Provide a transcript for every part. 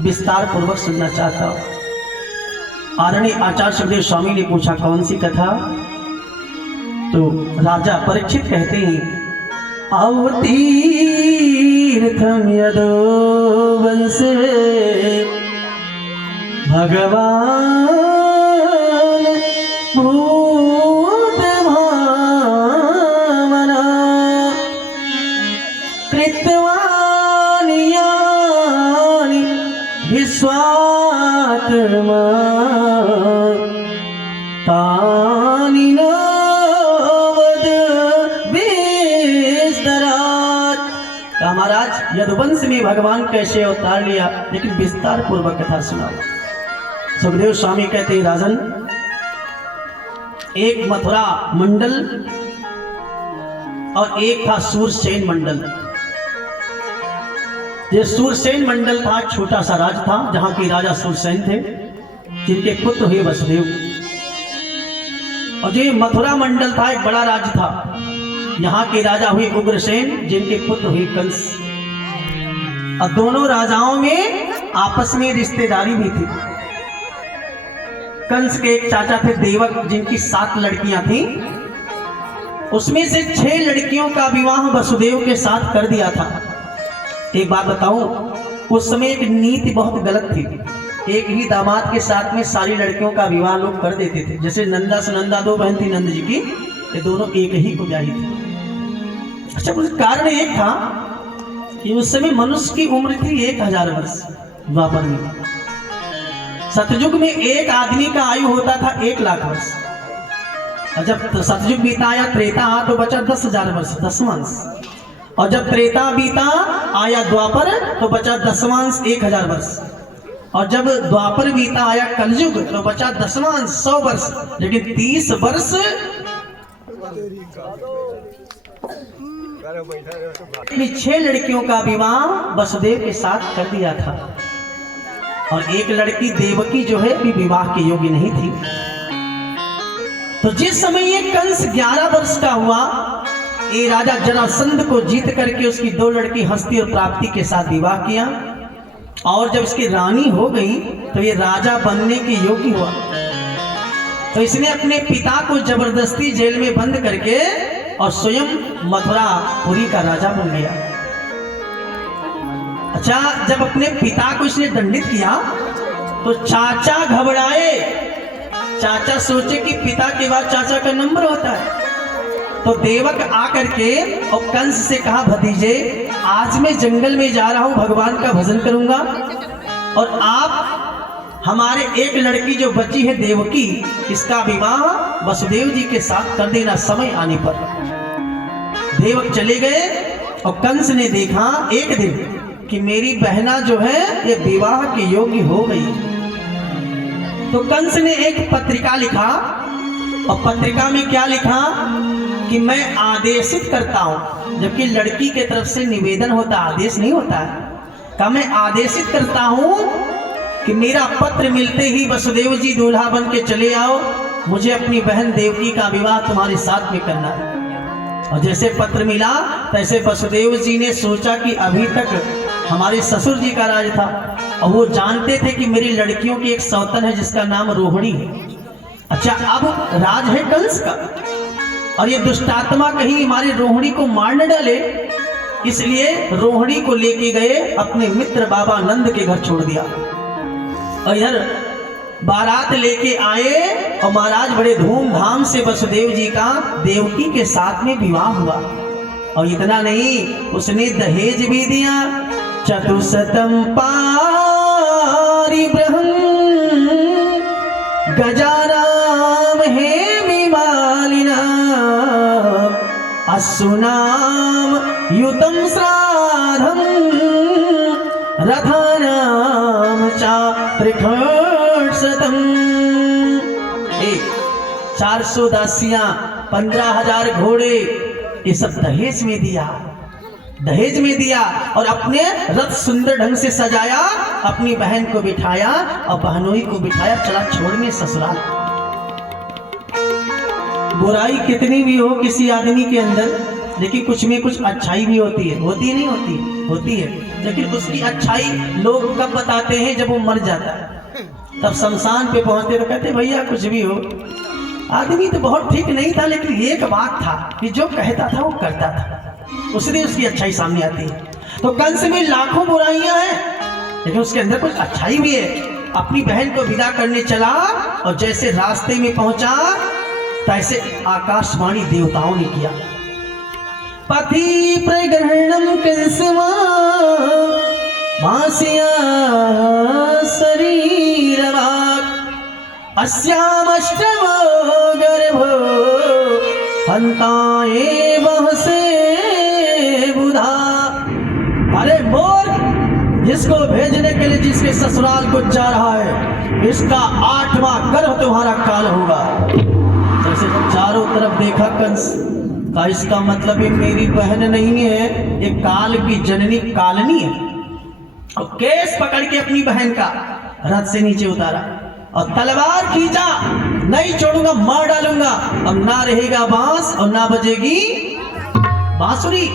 विस्तार पूर्वक सुनना चाहता हूँ। आदरणीय आचार्य सुखदेव स्वामी ने पूछा कौन सी कथा? तो राजा परीक्षित कहते हैं अवतीर्थम यदो वंशे भगवान भूत भावना कृतवानि यानि विश्वात्मा तानि नवद विस्तरात्। महाराज यदुवंश में भगवान कैसे अवतार लिया, लेकिन विस्तार पूर्वक कथा सुनाओ। सुखदेव स्वामी कहते हैं राजन, एक मथुरा मंडल और एक था सूरसेन मंडल। ये सूरसेन मंडल था, छोटा सा राज था जहां के राजा सूरसेन थे, जिनके पुत्र हुए वसुदेव। और जो मथुरा मंडल था एक बड़ा राज्य था, यहाँ के राजा हुए उग्रसेन, जिनके पुत्र हुए कंस। और दोनों राजाओं में आपस में रिश्तेदारी भी थी। कंस के एक चाचा थे देवक, जिनकी 7 लड़कियां थीं। उसमें से 6 लड़कियों का विवाह वसुदेव के साथ कर दिया था। एक बात बताऊं, उस समय एक नीति बहुत गलत थी। एक ही दामाद के साथ में सारी लड़कियों का विवाह लोग कर देते थे। जैसे नंदा सुनंदा 2 बहन थी नंद जी की, ये दोनों एक ही को ब्याही थी। अच्छा, उसका कारण एक था कि उस समय मनुष्य की उम्र थी 1000 वर्ष। द्वापर में, सतयुग में एक आदमी का आयु होता था 1 लाख वर्ष। और जब सतयुग बीता या त्रेता तो बचा 10,000 वर्ष, 10वांश। और जब त्रेता बीता आया द्वापर तो बचा 10वांश 1000 वर्ष। और जब द्वापर बीता आया कलयुग तो बचा 10वांश 100 वर्ष। लेकिन 30 वर्ष 6 लड़कियों का विवाह वसुदेव के साथ कर दिया था। और एक लड़की देवकी जो है भी विवाह के योग्य नहीं थी। तो जिस समय ये कंस 11 वर्ष का हुआ, ये राजा जरासंध को जीत करके उसकी 2 लड़की हस्ती और प्राप्ति के साथ विवाह किया। और जब इसकी रानी हो गई तो ये राजा बनने के योग्य हुआ। तो इसने अपने पिता को जबरदस्ती जेल में बंद करके और स्वयं मथुरापुरी का राजा बन गया। अच्छा, जब अपने पिता को इसने दंडित किया तो चाचा घबराए। चाचा सोचे कि पिता के बाद चाचा का नंबर होता है। तो देवक आकर के और कंस से कहा भतीजे, आज मैं जंगल में जा रहा हूं, भगवान का भजन करूंगा, और आप हमारे एक लड़की जो बची है देवकी, इसका विवाह वसुदेव जी के साथ कर देना समय आने पर। देवक चले गए और कंस ने देखा एक दिन कि मेरी बहना जो है ये विवाह के योग्य हो गई। तो कंस ने एक पत्रिका लिखा, और पत्रिका में क्या लिखा कि मैं आदेशित करता हूं, जबकि लड़की के तरफ से निवेदन होता, आदेश नहीं होता है। कहा मैं आदेशित करता हूं कि मेरा पत्र मिलते ही वसुदेव जी दूल्हा बन के चले आओ, मुझे अपनी बहन देवकी का विवाह तुम्हारे साथ में करना है। और जैसे पत्र मिला तैसे वसुदेव जी ने सोचा कि अभी तक हमारे ससुर जी का राज था, और वो जानते थे कि मेरी लड़कियों की एक सौतन है जिसका नाम रोहिणी है। अच्छा, अब राज है कंस का, और ये दुष्टात्मा कहीं हमारी रोहिणी को मार न डाले, इसलिए रोहिणी को लेके गए अपने मित्र बाबा नंद के घर छोड़ दिया। और इधर बारात लेके आए और महाराज बड़े धूमधाम से वसुदेव जी का देवकी के साथ में विवाह हुआ। और इतना नहीं, उसने दहेज भी दिया। चतुशतम पारिब्रह्म गजानाम हे विमालिना असुनाम युतम श्राद्धम रथानाम चात्रिखर्षतम। 400 दासियां, 15,000 घोड़े, ये सब दहेज में दिया, दहेज में दिया। और अपने रथ सुंदर ढंग से सजाया, अपनी बहन को बिठाया और बहनोई को बिठाया, चला छोड़ने ससुराल। बुराई कितनी भी हो किसी आदमी के अंदर, लेकिन कुछ में कुछ अच्छाई भी होती है, होती नहीं होती, होती है। लेकिन उसकी अच्छाई लोग कब बताते हैं, जब वो मर जाता है। तब शमशान पे पहुंचते तो कहते भैया कुछ भी हो, आदमी तो बहुत ठीक नहीं था, लेकिन एक बात था कि जो कहता था वो करता था, उसी दिन उसकी अच्छाई सामने आती है। तो कंस में लाखों बुराइयां हैं, लेकिन उसके अंदर कुछ अच्छाई भी है। अपनी बहन को विदा करने चला और जैसे रास्ते में पहुंचा तैसे आकाशवाणी देवताओं ने किया, पति प्रग्रहणम कंसवा मास्या शरीरवाक् अस्यामष्टमो गर्भो हन्ताये वहसे बुधा। अरे मोर, जिसको भेजने के लिए जिसके ससुराल को जा रहा है, इसका 8वां गर्भ तुम्हारा काल होगा। जैसे चारों तरफ देखा कंस का, इसका मतलब ये मेरी बहन नहीं है, ये काल की जननी कालनी है। और केस पकड़ के अपनी बहन का रथ से नीचे उतारा और तलवार खींचा, नहीं छोड़ूंगा, मार डालूंगा। अब ना रहेगा बांस और ना बजेगी बांसुरी।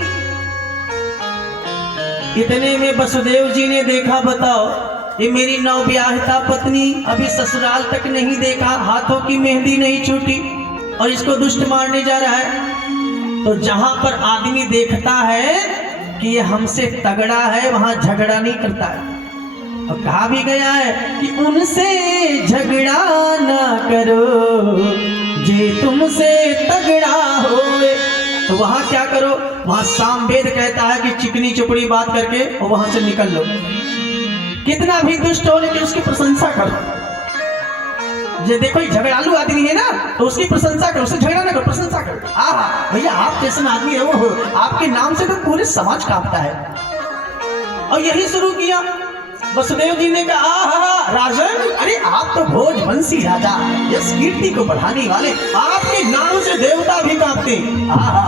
इतने में वसुदेव जी ने देखा, बताओ ये मेरी नवविवाहिता पत्नी अभी ससुराल तक नहीं देखा, हाथों की मेहंदी नहीं छूटी और इसको दुष्ट मारने जा रहा है। तो जहां पर आदमी देखता है कि ये हमसे तगड़ा है, वहां झगड़ा नहीं करता है। और कहा भी गया है कि उनसे झगड़ा ना करो जे तुमसे तगड़ा होए। तो वहां क्या करो, वहां सामवेद कहता है कि चिकनी चुपड़ी बात करके और वहां से निकल लो। कितना भी दुष्ट हो लेकिन उसकी प्रशंसा करो। जो देखो झगड़ालू आदमी है ना, तो उसकी प्रशंसा करो, उससे झगड़ा ना करो, प्रशंसा करो। आहा भैया आप जैसे आदमी है वो, आपके नाम से तो पूरे समाज कांपता है। और यही शुरू किया वसुदेव जी ने कहा, आहा राजन, अरे आप तो भोजवंशी राजा, इस कीर्ति को बढ़ाने वाले, आपके नाम से देवता भी कांपते। आहा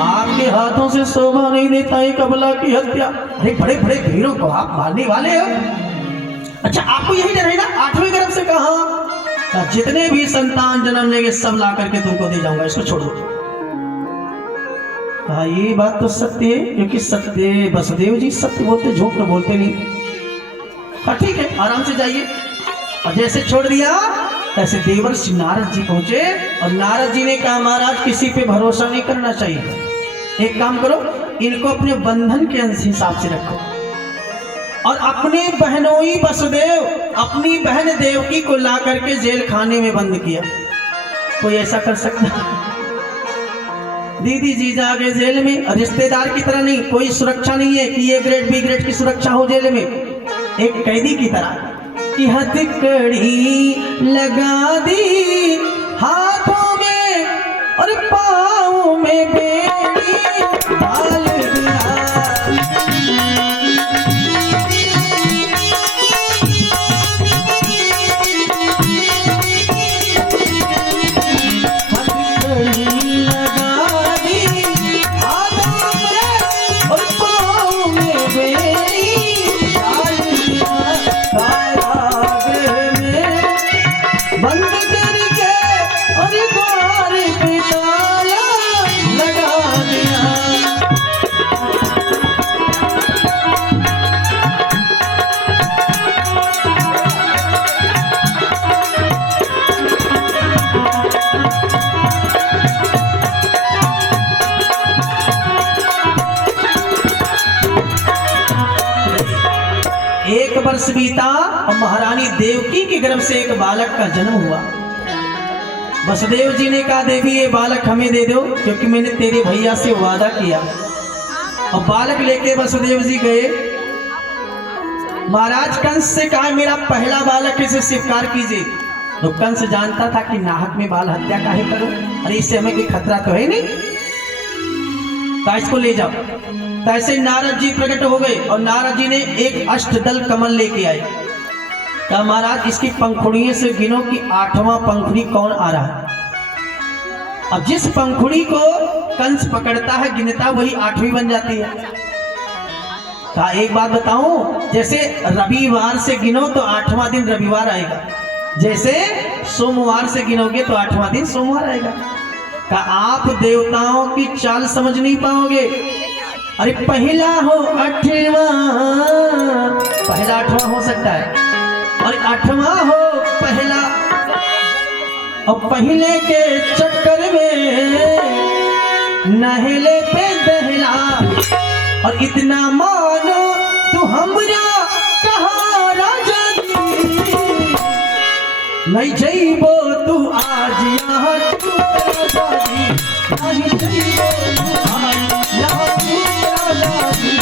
आपके हाथों से शोभा नहीं देता एक अबला की हत्या। अरे बड़े बड़े वीरों को आप मारने वाले हो। अच्छा आपको यही डर है ना, 8वें गर्भ से कहा जितने भी संतान जन्म लेंगे सब ला करके तुमको दे जाऊंगा, इसको छोड़ दो। कहा ये बात तो सत्य है, क्योंकि सत्य वसुदेव जी सत्य बोलते, झूठ तो बोलते नहीं। कहा ठीक है आराम से जाइए। और जैसे छोड़ दिया तैसे देवर्षि नारद जी पहुंचे और नारद जी ने कहा महाराज किसी पे भरोसा नहीं करना चाहिए, एक काम करो इनको अपने बंधन के हिसाब से रखो। और अपने बहनोई वसुदेव अपनी बहन देवकी को ला करके जेल खाने में बंद किया। कोई ऐसा कर सकता? दीदी जीजा आ गए जेल में, और रिश्तेदार की तरह नहीं, कोई सुरक्षा नहीं है कि ए ग्रेड बी ग्रेड की सुरक्षा हो जेल में, एक कैदी की तरह कि हथकड़ी लगा दी हाथों में और पाँव में बेड़ी डाल दिया। वर्ष बीता और महारानी देवकी के गर्भ से एक बालक का जन्म हुआ। वसुदेव जी ने कहा देवी ये बालक हमें दे दो, क्योंकि मैंने तेरे भैया से वादा किया। और बालक लेके वसुदेव जी गए। महाराज कंस से कहा मेरा पहला बालक इसे स्वीकार कीजिए। तो कंस जानता था कि नाहक में बाल हत्या काहे करो, अरे इससे हमें कोई खतरा तो है नहीं, तो इसको ले जाओ। तो ऐसे नारद जी प्रकट हो गए और नारद जी ने एक अष्टदल कमल लेके आए। कहा महाराज इसकी पंखुड़ियों से गिनो कि 8वां पंखुड़ी कौन आ रहा है। अब जिस पंखुड़ी को कंस पकड़ता है गिनता वही 8वीं बन जाती है। कहा एक बात बताऊं, जैसे रविवार से गिनो तो 8वां दिन रविवार आएगा, जैसे सोमवार से गिनोगे तो 8वां दिन सोमवार आएगा। कहा आप देवताओं की चाल समझ नहीं पाओगे, अरे पहला हो 8वां, पहला 8वां हो सकता है, और 8वां हो पहला, और पहले के चक्कर में नहले पे दहला, और इतना मानो तू हमरा कहा राजा दी, नहीं जइबो तू आज यहाँ तू राजा दी, नहीं जइबो तू आज यहाँ तू राजा दी।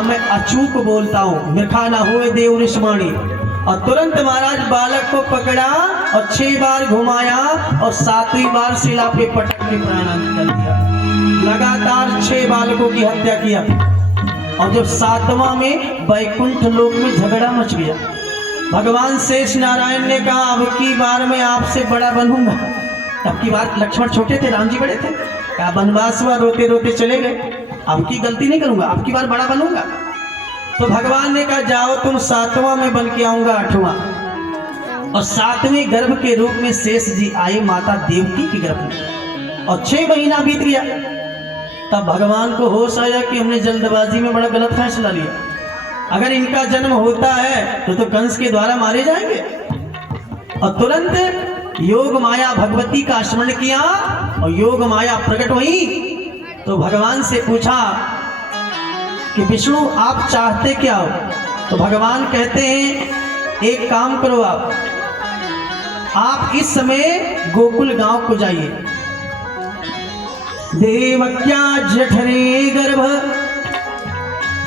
मैं अचूक बोलता हूँ, मिर्खा ना हुए देव ऋषवाणी। और तुरंत महाराज बालक को पकड़ा और 6 बार घुमाया और 7वीं बार शिला पे पटक के प्राणांत कर दिया। लगातार 6 बालकों की हत्या किया, और जब 7वां में वैकुंठ लोक में झगड़ा मच गया, भगवान शेष नारायण ने कहा अब की बार मैं आपसे बड़ा बनूंगा। अब की बार लक्ष्मण छोटे थे, राम जी बड़े थे, कहा वनवास हुआ, रोते रोते चले गए, अब की गलती नहीं करूंगा, अब की बार बड़ा बनूंगा। तो भगवान ने कहा जाओ तुम 7वां में बन के आऊंगा 8वां, और 7वें गर्भ के रूप में शेष जी आए माता देवकी के गर्भ में, और 6 महीना बीत गया। तब भगवान को होश आया कि हमने जल्दबाजी में बड़ा गलत फैसला लिया, अगर इनका जन्म होता है तो कंस के द्वारा मारे जाएंगे। और तुरंत योग माया भगवती का स्मरण किया और योग माया प्रकट हुई। तो भगवान से पूछा कि विष्णु आप चाहते क्या हो? तो भगवान कहते हैं एक काम करो, आप इस समय गोकुल गांव को जाइए, देवक्या जठरे गर्भ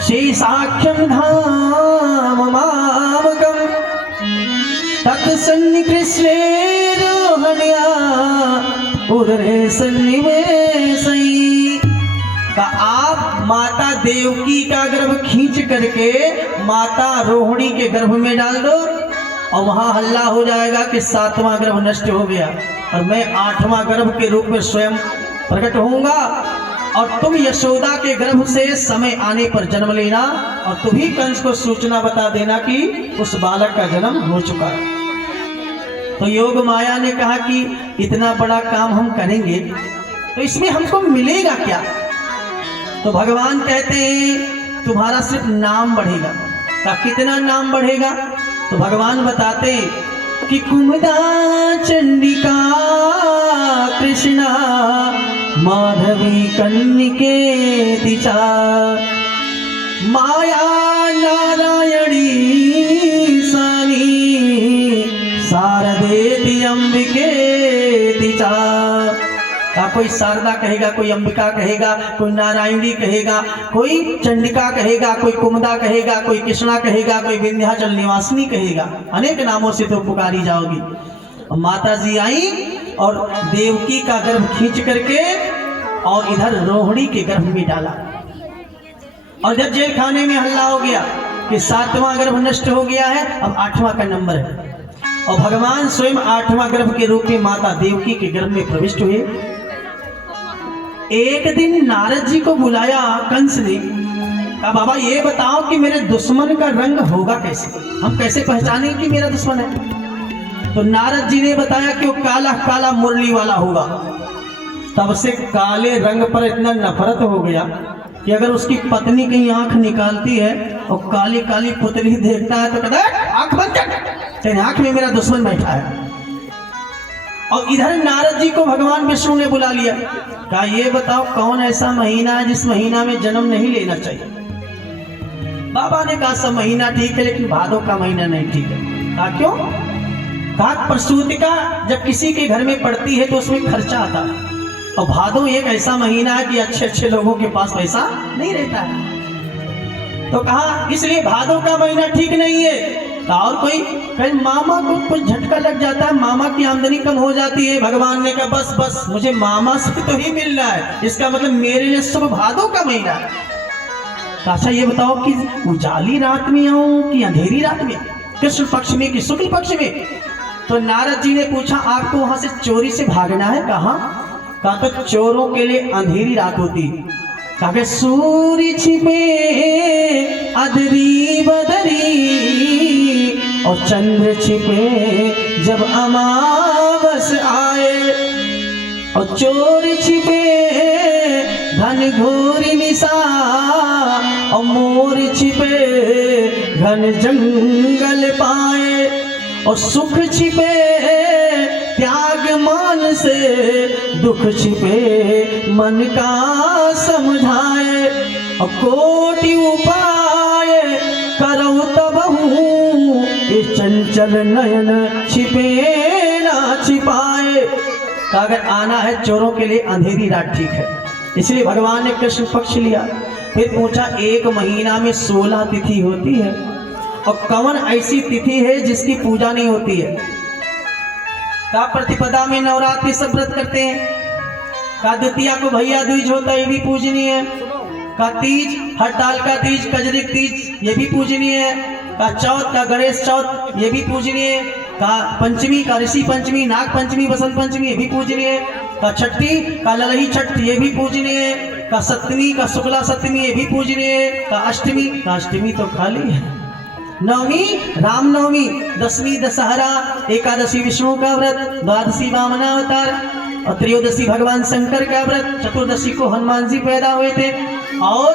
शेषाख्यम धाम मामकम तत्सन्निकृष्णे रोहण्या उदरे सन्निवेशई। का आप माता देवकी का गर्भ खींच करके माता रोहिणी के गर्भ में डाल दो, और वहां हल्ला हो जाएगा कि 7वां गर्भ नष्ट हो गया, और मैं 8वां गर्भ के रूप में स्वयं प्रकट होऊंगा, और तुम यशोदा के गर्भ से समय आने पर जन्म लेना, और तुम ही कंस को सूचना बता देना कि उस बालक का जन्म हो चुका है। तो योग माया ने कहा कि इतना बड़ा काम हम करेंगे तो इसमें हमको मिलेगा क्या? तो भगवान कहते हैं तुम्हारा सिर्फ नाम बढ़ेगा। का कितना नाम बढ़ेगा? तो भगवान बताते हैं कि कुमुदा चंडिका कृष्णा माधवी कन्निकेति च माया नारायणी सानी शारदेति अंबिकेति च। का कोई शारदा कहेगा, कोई अंबिका कहेगा, कोई नारायणी कहेगा, कोई चंडिका कहेगा, कोई कुमुदा कहेगा, कोई कृष्णा कहेगा, कोई विंध्याचल निवासिनी कहेगा, अनेक नामों से तो पुकारी जाओगी। माता जी आई और देवकी का गर्भ खींच करके और इधर रोहिणी के गर्भ में डाला, और जब जेल खाने में हल्ला हो गया कि 7वां गर्भ नष्ट हो गया है, अब 8वां का नंबर है, और भगवान स्वयं 8वां गर्भ के रूप में माता देवकी के गर्भ में प्रविष्ट हुए। एक दिन नारद जी को बुलाया कंस ने, कहा बाबा ये बताओ कि मेरे दुश्मन का रंग होगा कैसे, हम कैसे पहचानें कि मेरा दुश्मन है? तो नारद जी ने बताया कि वो काला काला मुरली वाला होगा। तब से काले रंग पर इतना नफरत हो गया कि अगर उसकी पत्नी कहीं आंख निकालती है और काली काली पुतली देखता है तो कहता है आंख बंद कर, तेरे आंख में मेरा दुश्मन बैठा है। और इधर नारद जी को भगवान विष्णु ने बुला लिया, कहा ये बताओ कौन ऐसा महीना है जिस महीना में जन्म नहीं लेना चाहिए? बाबा ने कहा सब महीना ठीक है लेकिन भादों का महीना नहीं ठीक है। कहा क्यों? कहा प्रसूतिका जब किसी के घर में पड़ती है तो उसमें खर्चा आता है, और भादों एक ऐसा महीना है कि अच्छे अच्छे लोगों के पास पैसा नहीं रहता है। तो कहा इसलिए भादों का महीना ठीक नहीं है। और कोई कहीं मामा को कुछ झटका लग जाता है, मामा की आमदनी कम हो जाती है। भगवान ने कहा बस बस मुझे मामा से तो ही मिल रहा है, इसका मतलब मेरे लिए शुभ भादों का महीना है। अच्छा ये बताओ कि उजाली रात में आऊं कि अंधेरी रात में? कृष्ण पक्ष में कि शुक्ल पक्ष में? तो नारद जी ने पूछा आपको वहां से चोरी से भागना है? कहा तो चोरों के लिए अंधेरी रात होती। कहा सूर्य छिपे अधरी बदरी और चंद्र छिपे जब अमावस आए और चोर छिपे घन घोर निशा और मोर छिपे घन जंगल पाए और सुख छिपे त्याग मान से दुख छिपे मन का समझाए और कोटि उपाय करो तबहू इस चंचल नयन छिपे ना छिपाए। अगर आना है चोरों के लिए अंधेरी रात ठीक है, इसलिए भगवान ने कृष्ण पक्ष लिया। फिर पूछा 1 महीना में 16 तिथि होती है और कौन ऐसी तिथि है जिसकी पूजा नहीं होती है? का प्रतिपदा में नवरात्रि सब व्रत करते हैं, का द्वितीया को भैया दूज होता है ये भी पूजनीय है, का तीज हड़ताल का तीज कजरिक तीज ये भी पूजनीय है, का चौथ का गणेश चौथ ये भी पूजनीय है, का पंचमी का ऋषि पंचमी नाग पंचमी बसंत पंचमी ये भी पूजनीय है, का छठी का ललही छठ ये भी पूजनीय है, का सप्तमी का शुक्ला सप्तमी ये भी पूजनीय है, का अष्टमी तो खाली है, नवमी रामनवमी, 10वीं दशहरा, एकादशी विष्णु का व्रत, द्वादशी वामनावतार और त्रयोदशी भगवान शंकर का व्रत, चतुर्दशी को हनुमान जी पैदा हुए थे और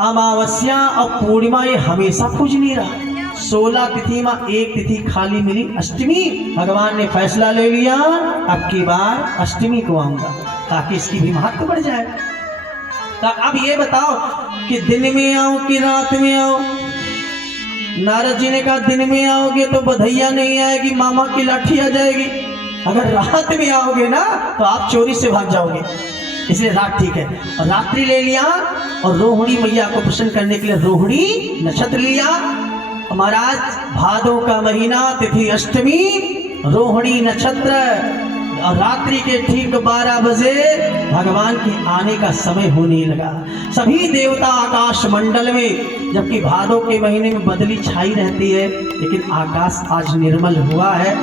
अमावस्या और पूर्णिमा ये हमेशा पूजनीय रहा। 16 तिथि में 1 तिथि खाली मिली अष्टमी। भगवान ने फैसला ले लिया अब की बार अष्टमी को आऊंगा ताकि इसकी भी महत्व बढ़ जाए। तो अब ये बताओ कि दिन में आओ कि रात में आओ? नारद जी ने कहा दिन में आओगे तो बधैया नहीं आएगी, मामा की लाठी आ जाएगी। अगर रात में आओगे ना तो आप चोरी से भाग जाओगे, इसलिए रात ठीक है। और रात्रि ले लिया और रोहिणी मैया को प्रसन्न करने के लिए रोहिणी नक्षत्र लिया। महाराज भादों का महीना, तिथि अष्टमी, रोहिणी नक्षत्र और रात्रि के ठीक 12 बजे भगवान के आने का समय होने लगा। सभी देवता आकाश मंडल में, जबकि भादों के महीने में बदली छाई रहती है लेकिन आकाश आज निर्मल हुआ है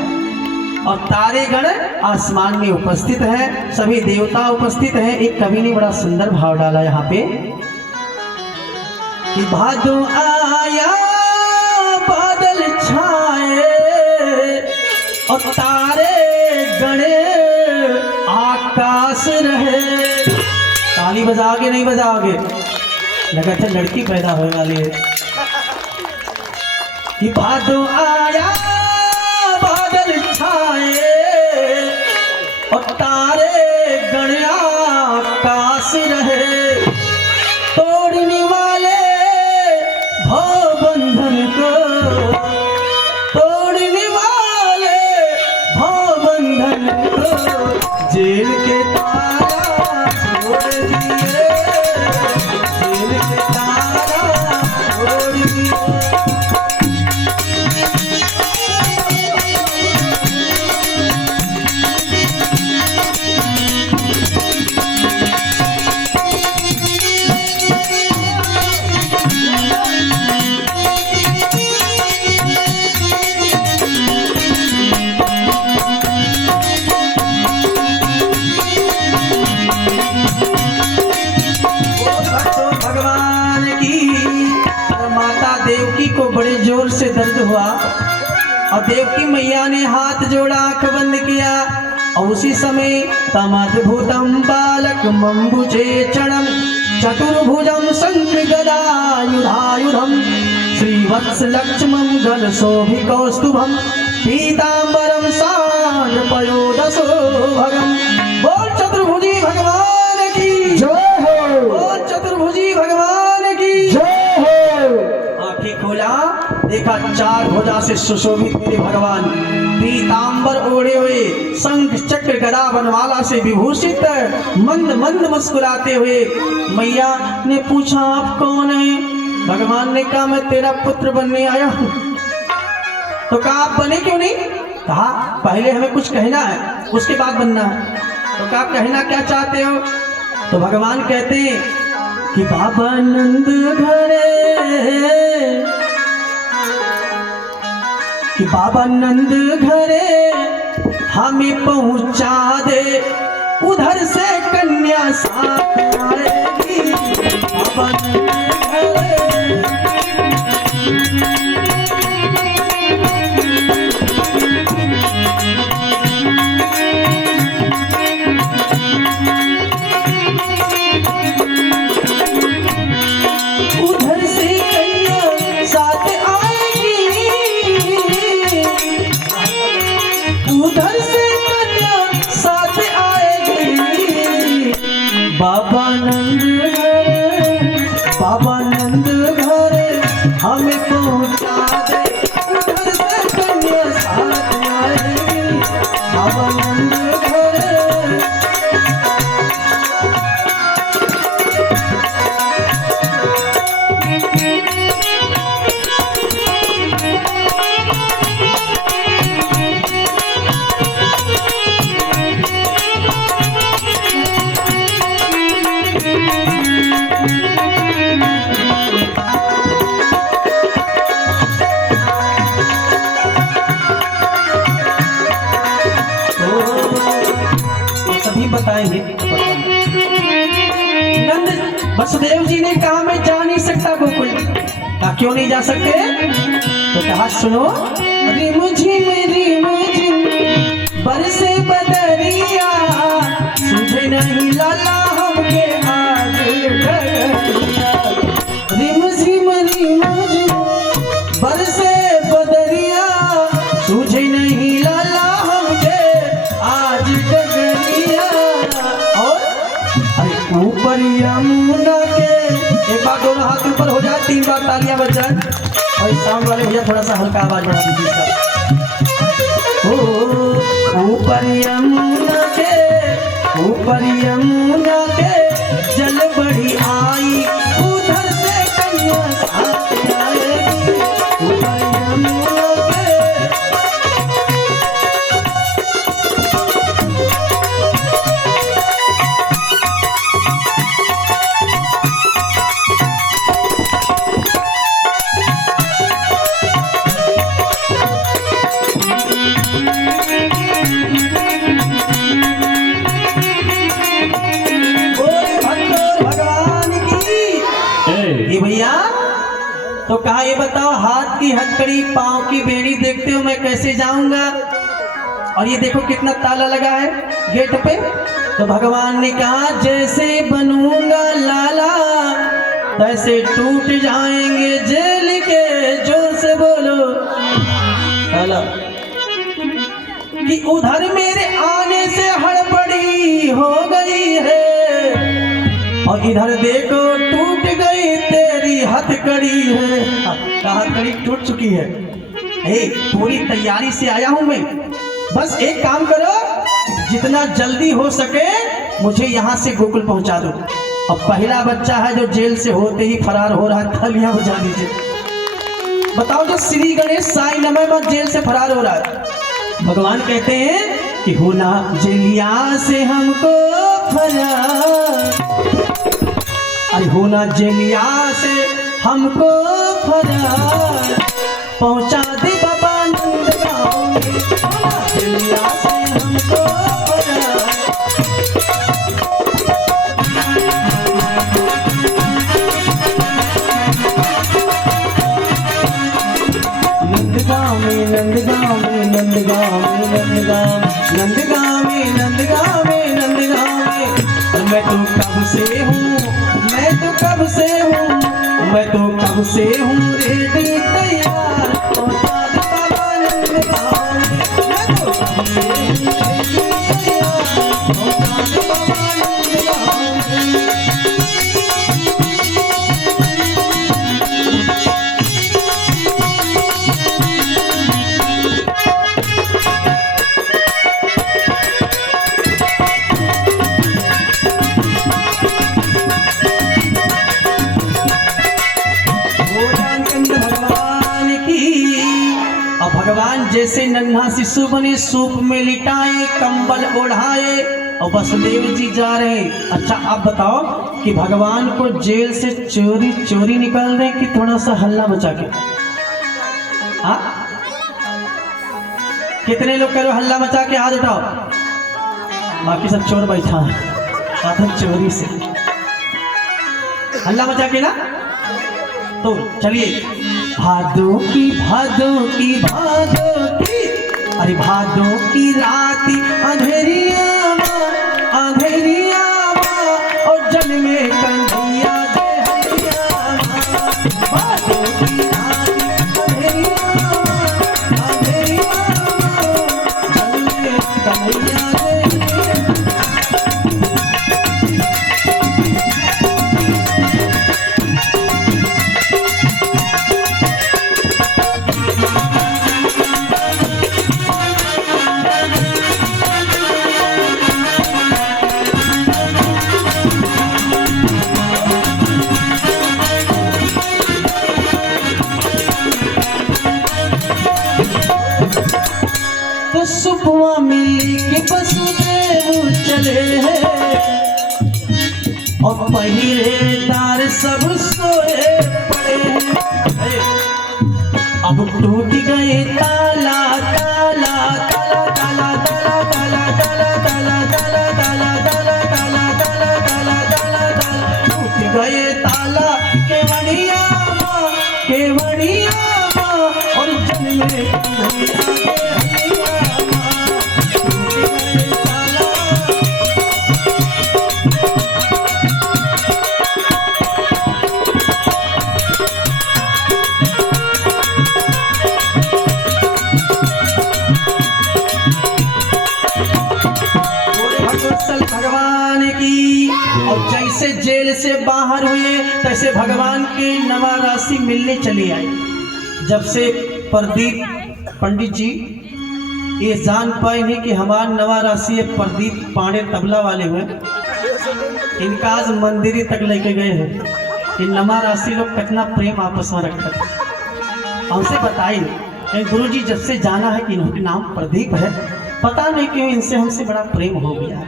और तारेगण आसमान में उपस्थित हैं, सभी देवता उपस्थित हैं। एक कवि ने बड़ा सुंदर भाव डाला यहाँ पे कि भादो आया बादल छाए और तारे गणे आकाश रहे। ताली बजाओगे नहीं बजाओगे? लगा था लड़की पैदा होने वाली है। कि भादो आया बादल छाए और तारे गण आकाश रहे, तोड़ने वाले भव बंधन को, तोड़ने वाले भव बंधन को, जेल के तारा छोड़ दिए, जेल के तारा छोड़ दिए। देवकी को बड़े जोर से दर्द हुआ और देवकी मैया ने हाथ जोड़ा, आंख बंद किया और उसी समय तमद्भुतम बालक मंबुजे चणम चतुर्भुजम शंख गदायुधायुधम श्रीवत्स लक्ष्मम गल शोभिकौस्तुभम पीतांबरम सांपयोदसो भगम। बोल चतुर्भुजी भगवान की जय हो, बोल चतुर्भुजी भगवान की जय हो। आंखें खोला, देखा 4 भुजा से सुशोभित मेरे भगवान पीतांबर ओढ़े हुए, शंख चक्र गदा बनवाला से विभूषित, मंद मंद मुस्कुराते हुए। मैया ने पूछा आप कौन है? भगवान ने कहा मैं तेरा पुत्र बनने आया हूँ। तो कहा आप बने क्यों नहीं? कहा पहले हमें कुछ कहना है उसके बाद बनना है। तो कहा कहना क्या चाहते हो? तो भगवान कहते हैं कि बाबा नंद घरे कि बाबा नंद घरे हमें पहुंचा दे, उधर से कन्या साथ आएगी। बाबा नंद घरे बाबा नंद घरे हमें पहुंचा दे, उधर से कन्या साथ आएगी। बाबा नंद घरे बताएंगे। नंद वसुदेव जी ने कहा मैं जा नहीं सकता गोकुल। कहा क्यों नहीं जा सकते? तो कहा सुनो, रिम झिम बरसे बदरिया, तुझे नहीं लाला हमके आज डगरिया। रिम झिम बरसे बदरिया, तुझे नहीं लाला हमके आज डगरिया। ऊपर यमुना के, एक बार दोनों हाथ ऊपर हो जाए, 3 बार तालियां बज जाए। और साउंड वाले भैया थोड़ा सा हल्का आवाज बढ़ा दीजिए इसका। ऊपर यमुना के जल बड़ी आई, उधर से कन्या साथ आएगी। ऊपर यमुना के भैया तो कहा ये बताओ, हाथ की हथकड़ी पांव की बेड़ी देखते हो मैं कैसे जाऊंगा? और ये देखो कितना ताला लगा है गेट पे। तो भगवान ने कहा जैसे बनूंगा लाला, तैसे टूट जाएंगे जेल के। जोर से बोलो लाला। कि उधर मेरे आने से हड़बड़ी हो गई है, और इधर देखो टूट गई तेरी हथकड़ी है। हथकड़ी टूट चुकी है। पूरी तैयारी से आया हूं मैं, बस एक काम करो, जितना जल्दी हो सके मुझे यहाँ से गोकुल पहुंचा दो। अब पहला बच्चा है जो जेल से होते ही फरार हो रहा है, तालियां बजा दीजिए। बताओ जो श्री गणेश साई नमः जेल से फरार हो रहा है। भगवान कहते हैं कि होना जेलिया से हमको फरार, अरे होना जेलिया से हमको फरार, पहुंचा दे बाबा नंद गाँव में। जेलिया से हमको फरार, नंदगांव में नंदगांव में नंदगांव में नंदगांव में नंदगांव में नंदगांव में। मैं तो कब से हूँ, मैं तो कब से हूँ, मैं तो कब से हूँ रेडी तैयार, पहुंचा दे बाबा नंदगांव में। मैं तो कब से हूँ रेडी तैयार, पहुंचा दे बाबा नंदगांव में। भगवान जैसे नन्हा शिशु बने, सूप में लिटाए, कंबल ओढ़ाए, और वसुदेव जी जा रहे। अच्छा आप बताओ कि भगवान को जेल से चोरी चोरी निकाल रहे कि थोड़ा सा हल्ला बचा के? कितने लोग करो हल्ला मचा के हाथ उठाओ। बाकी सब चोर बैठा है, चोरी से हल्ला मचा के ना। तो चलिए, भादों की अरे भादों की राती अंधेरिया और जल में कन्हैया दे हरिया। भादों की राती अंधेरिया जल में कन्हैया दे। सुपुआ मिली के वसुदेव चले हैं और पहरेदार सब सोए पड़े हैं। अब टूट गए ताला ताला ताला ताला ताला ताला ताला ताला ताला ताला ताला ताला ताला ताला ताला ताला टूट गए ताला केवड़िया और जल में भगवान की। और जैसे जेल से बाहर हुए तैसे भगवान की नवा राशि मिलने चली आई। जब से प्रदीप पंडित जी ये जान पाए नहीं कि हमारा नवा राशि प्रदीप पांडे तबला वाले हुए, इनका आज मंदिर तक लेके गए हैं कि नवा राशि लोग कितना प्रेम आपस में रखते हैं। हमसे बताइए गुरु जी, जब से जाना है कि इनका नाम प्रदीप है, पता नहीं क्यों इनसे हमसे बड़ा प्रेम हो गया।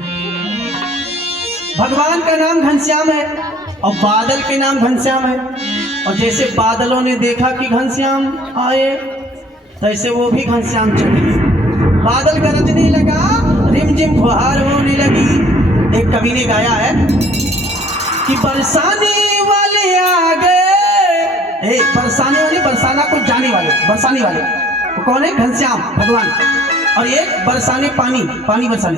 भगवान का नाम घनश्याम है और बादल के नाम घनश्याम है। और जैसे बादलों ने देखा कि घनश्याम आए, तैसे वो भी घनश्याम चले। बादल गरजने लगा, रिमझिम फुहार होने लगी। एक कवि ने गाया है कि बरसाने वाले आ गए। बरसाने वाले, बरसाना को जाने वाले, बरसाने वाले वो कौन है? घनश्याम भगवान। और एक बरसाने पानी बरसाने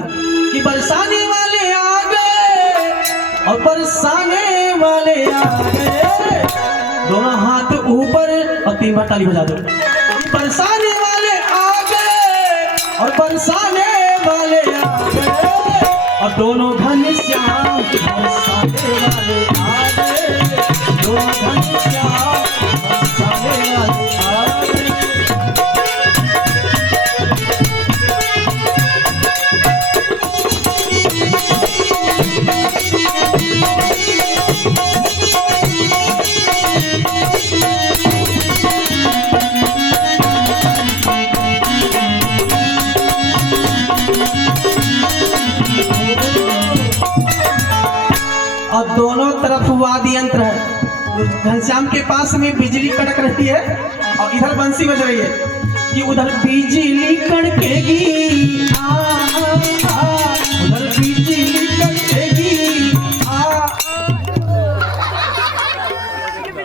कि बरसाने वाले आ गए और बरसाने वाले आ गए। दोनों हाथ ऊपर और 3 बार ताली बजा दो। बरसाने वाले आ गए और बरसाने वाले आ गए और दोनों घनश्याम बरसाने वाले आ गए। दोनों घनश्याम बरसाने वाले आ गए। और दोनों तरफ वाद्य यंत्र है। घनश्याम के पास में बिजली कड़क रही है और इधर बंसी बज रही है कि उधर बिजली कड़केगी।